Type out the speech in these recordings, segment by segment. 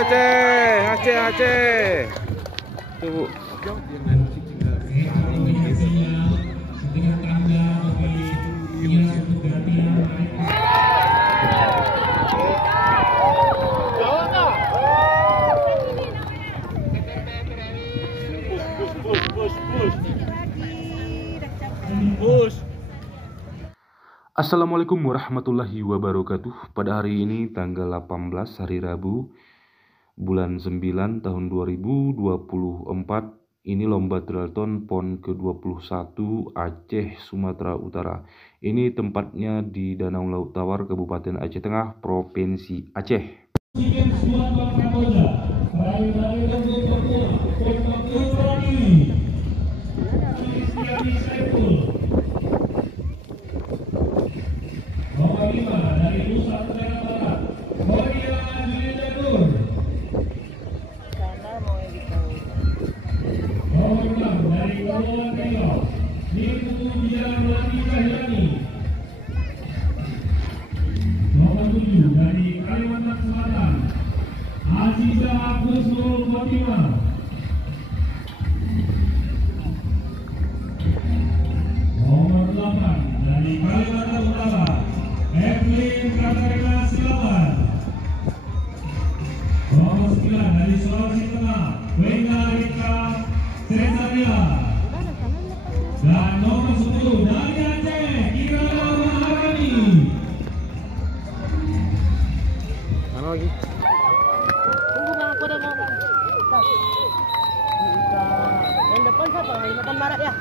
Aceh, Aceh, Aceh. Tuh. Assalamualaikum warahmatullahi wabarakatuh. Pada hari ini tanggal 18 hari Rabu bulan 9 tahun 2024. Ini lomba triathlon PON ke-21 Aceh Sumatera Utara. Ini tempatnya di Danau Laut Tawar, Kabupaten Aceh Tengah, Provinsi Aceh. Nomor 7 dari Kalimantan Selatan, Aziza Husnul Khotimah. Nomor 8 dari Kalimantan Utara, Evelyn Katarina Silaban. Nomor 9 dari Sulawesi Tengah, Wenda Rika Sesaria. Dan nomor 10 dari Aceh, Kirana Maharani. Mana lagi? Tunggu bang, aku ada mau bang. Yang depan siapa? Kalimantan Barat ya?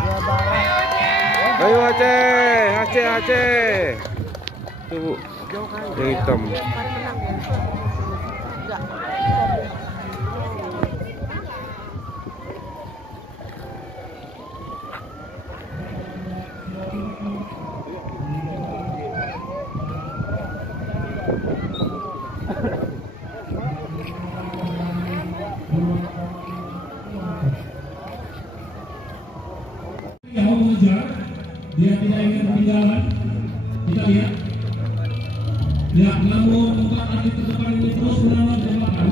Ya Barat. Ayo Aceh, Aceh, Aceh. Tuh, yang hitam. Kemarin menang ya? Enggak. Yang mau mengejar, dia tidak ingin ketinggalan. Kita lihat. Ya, namun empat atlet terdepan ini terus menambah kecepatan.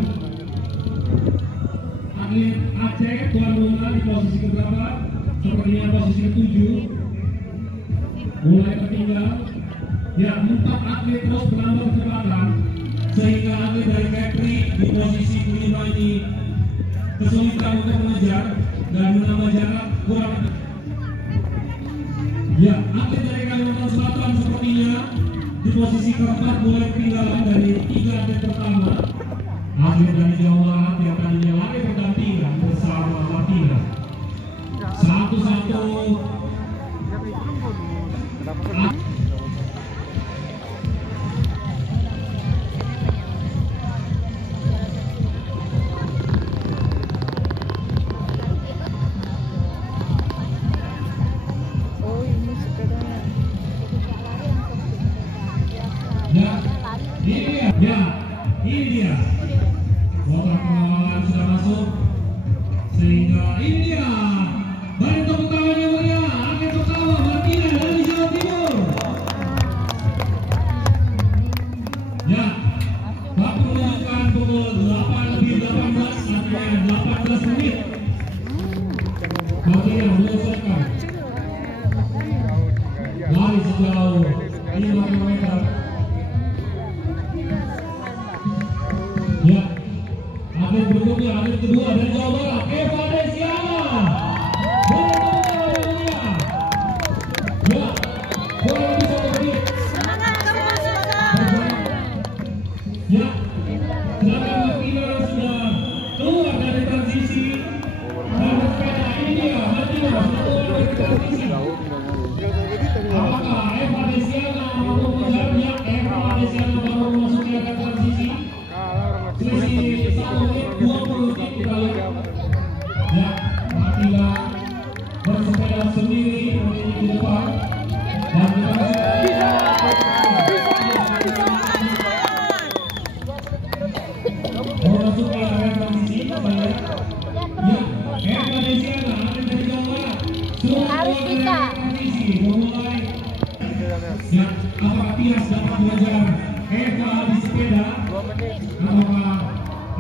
Atlet Aceh tuan rumah di posisi keberapa? Sepertinya posisi ke-7. Mulai tertinggal. Ya, empat atlet terus menambah kecepatan sehingga atlet dari Kepri di posisi ke-5 ini kesulitan untuk mengejar dan menambah jarak kurang. Ya, atlet dari Kalimantan Selatan sepertinya di posisi keempat mulai ketinggalan dari 3 atlet pertama. Atlet dari Jawa Barat yang tadinya lari berdampingan bersama Martina. Satu-satu. Ya, ini dia. Kotak pengawalan sudah masuk sehingga ini dia. Beri tepuk tangan yang meriah. Akhir pertama Martina dari Jawa Timur. Ya, waktu menunjukkan pukul 8:18 artinya 18 menit. Martina menyelesaikan lari sejauh 5 km. Ya, atlet berikutnya, atlet kedua dari Jawa Barat, Eva Desiana. Ya, boleh lebih 1 menit. Ya, sedangkan Martina sudah keluar dari transisi. Dan bersepeda ini dia, Martina sudah keluar dari transisi. Apakah Eva Desiana mampu mengejarnya? Eva Desiana baru memasuki area transisi. Selisih 1 menit 20 detik kita lihat. Ya, Martina bersepeda sendiri menuju di depan dan kita memasuki area transisi. Kita lihat. Ya, Eva Desiana atlet dari Jawa Barat sudah keluar dari area transisi memulai Ya, apakah Tias dapat belajar Eva di sepeda? Apakah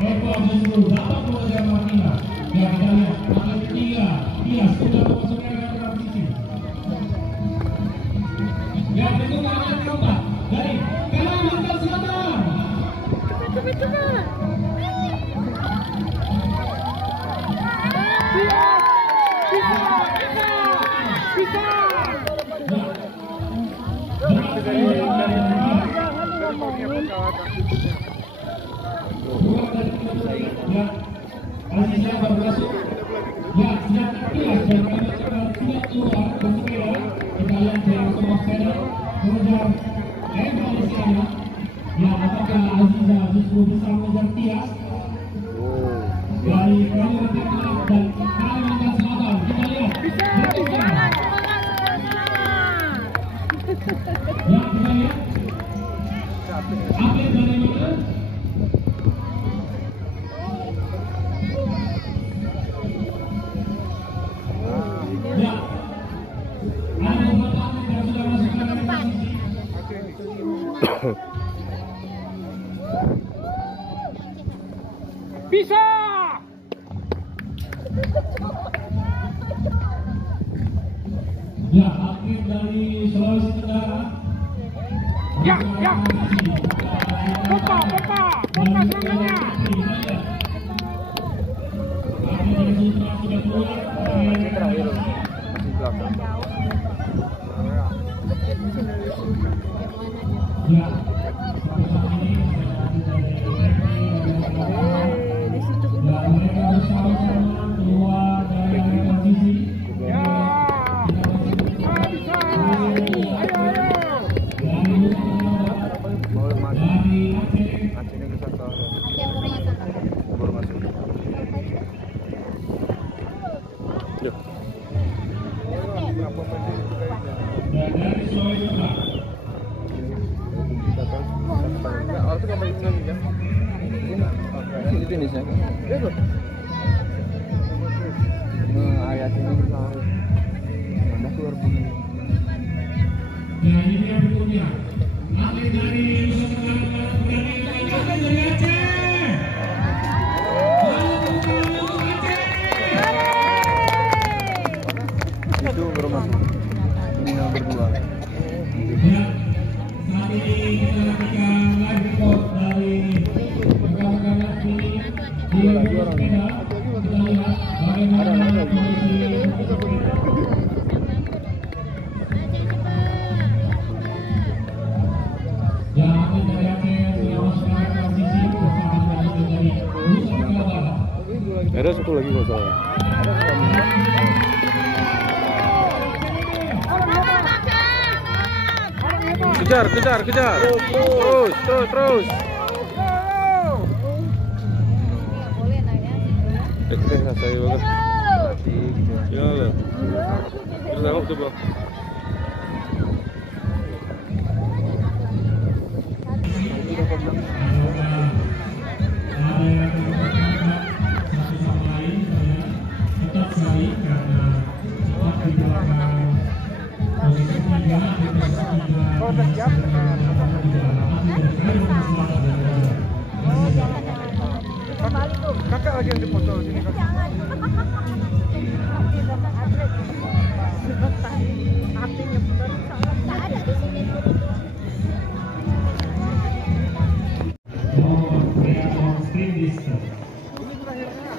Eva justru dapat belajar Martina? Ya, kita lihat atlet ketiga Tias sudah masuk ke area transisi. Ya, berikutnya atlet keempat dari Kalimantan Selatan. Aziza baru masuk. Ya, sudah Tias dan Kalimantan sudah keluar bersepeda. Kita lihat dia semua sepeda mengejar Eva di sana. Ya, apakah Aziza justru bisa mengejar Tias? Dari Kalimantan dan Kalimantan Selatan. Kita lihat. Ya, kita lihat. Atlet dari mana? Ya, ada beberapa atlet yang sudah masuk ke dalam posisi. Bisa. Ya, atlet dari Sulawesi Tenggara. Ya. Popa serangannya. Atlet dari Sutra sudah keluar. Terakhir masih belakang. Ya, ya, mereka bersama-sama keluar dari posisi. Dari Sulawesi Tenggara. Ya, ini dia berikutnya. Atlet dari Nusa Tenggara Barat bergandeng dengan atlet dari Aceh. Itu baru masuk. Ini yang berdua. Ya, saat ini kita lakukan live report dari rekan-rekan atlet di sepeda. Kita lihat bagaimana kondisi. Ya, atlet dari Aceh sudah masuk ke transisi bersama dengan atlet dari Nusa Tenggara Barat. Ada satu lagi kalau salah. Kejar. Terus. Saya bagus. Ya lah. Terus tengok coba. Ada yang satu sama lain, saya tetap sekali karena tetap di belakang posisi tiga, di posisi tiga. Kakak lagi yang dipoto sini kakak.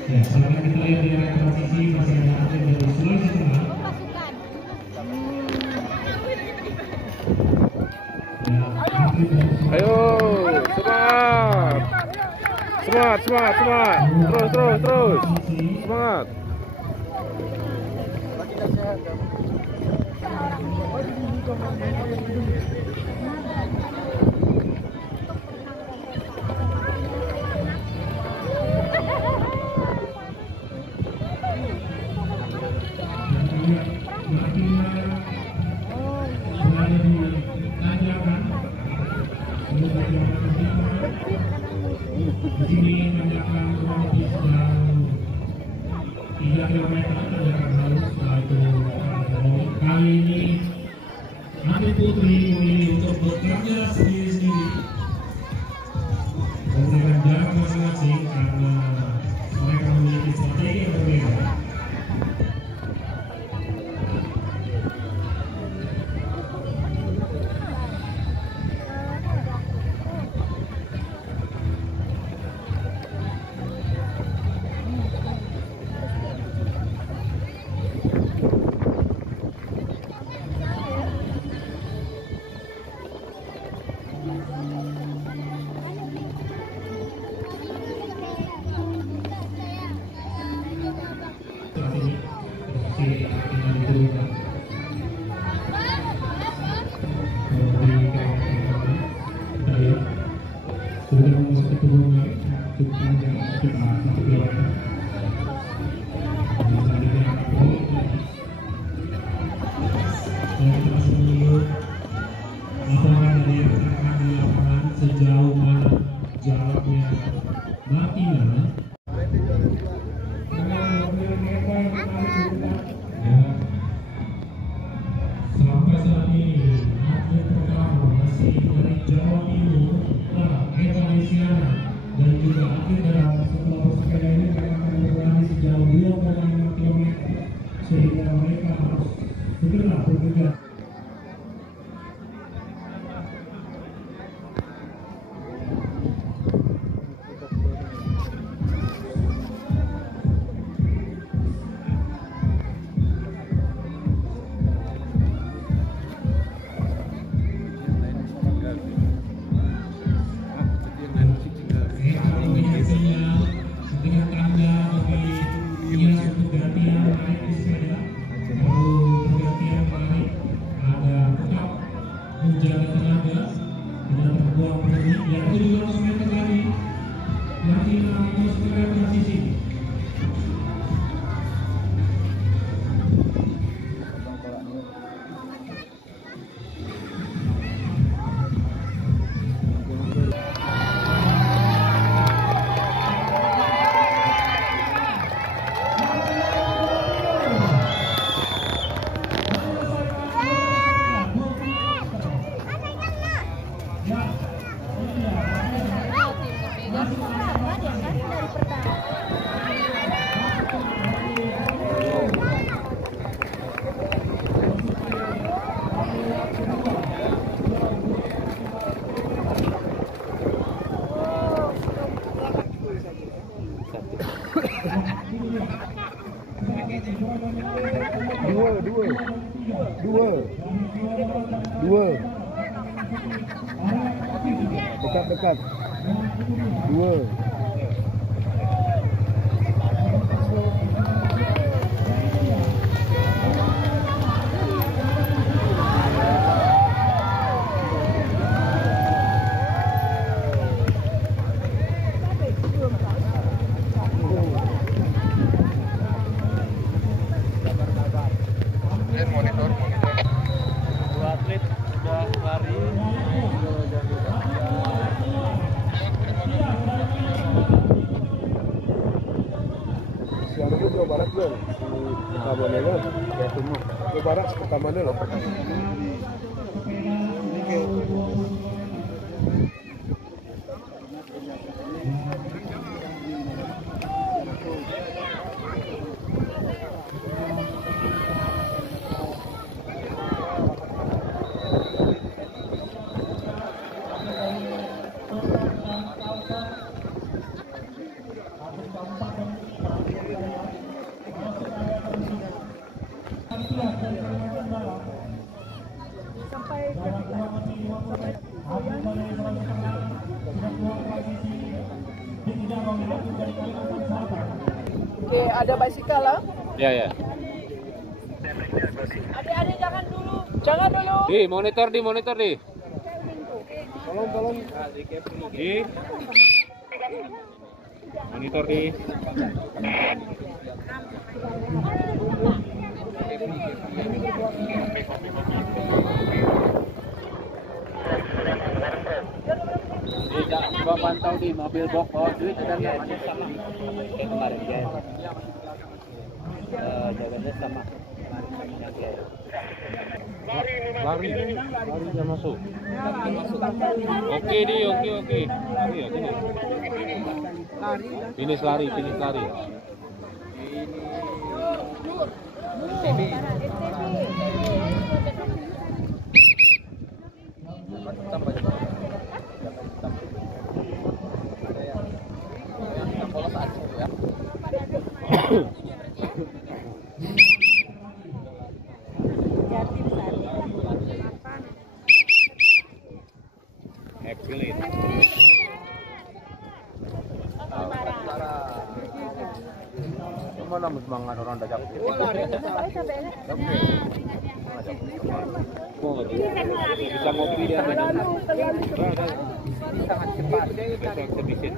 Ya, sekarang kita lihat di area transisi masih ada atlet dari Sulawesi Tengah. Ya, atlet dari Sulawesi. Ayo, semangat. Terus. Semangat. Di sini tanjakan kurang lebih sejauh 3 km tanjakan halus, setelah itu kali ini atlet putri memilih untuk bekerja sendiri-sendiri memberikan jarak masing-masing karena mereka memiliki strategi yang berbeda. Saat ini posisi akan diturunkan kita lihat sudah memasuki turunnya cukup panjang sekitar 1 kilometer. Selanjutnya akan balik lagi. Dan kita masih menunggu laporan dari rekan di lapangan sejauh mana jaraknya Martina. Ya. Sampai saat ini atlet pertama masih dari Jawa Timur, Eka Lesiana, dan juga atlet dalam sekolah bersepeda ini mereka akan berlari sejauh 2,5 km sehingga mereka harus segera bergegas. Dengan tanda bagi dia untuk gantian naik di sepeda, lalu bergantian lari, ada tetap menjaga tenaga, tidak terbuang berhenti. Yang itu juga 100 meter lagi, Martina harus segera transisi. Dua. Dekat. Dua. Dua atlet sudah lari. Siang itu Jawa Barat loh. Pertamanya loh. Jawa Barat pertamanya loh. Oke, ada bicycle lah. Ya. Adik-adik jangan dulu. Jangan dulu. Di monitor di. Tolong. Di. Monitor di. Coba pantau di mobil box bawa duit ada nggak? Masih sama kayak kemarin ya. Jawabannya sama. Lari dia masuk. Oke di, oke. Lari ya gini. Finish lari. Excellent. Mana semangat orang dah capek. Bisa ngopi dia. Sangat cepat. Sedikit.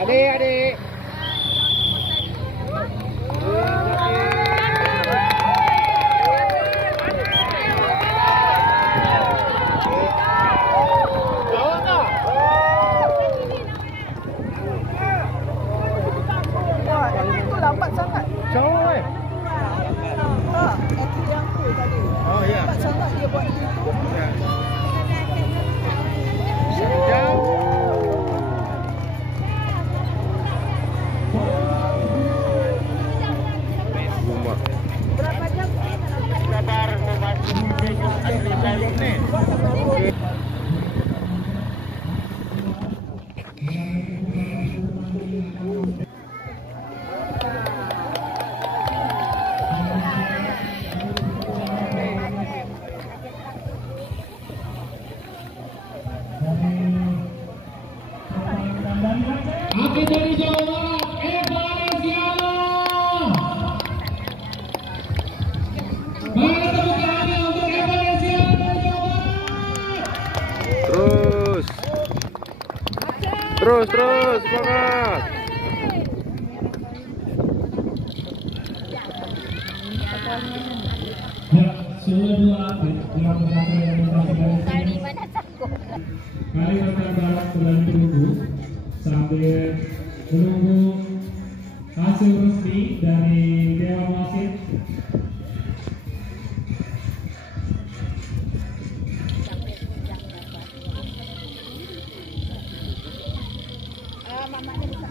Adik. Lambat sangat. Jauh Itu yang tu tadi. Oh ya. Lambat sangat dia buat itu. Berapa jam? Atlet dari Jawa Barat, Eva Leziana. Bagi tepuk tangan untuk Eva Leziana dari Jawa Barat. Terus semangat. Ya, sudah 2 atlet yang berhasil memenangkan Kalimantan Barat kembali menunggu sambil menunggu hasil resmi dari Dewan Wasit. Mamanya bisa.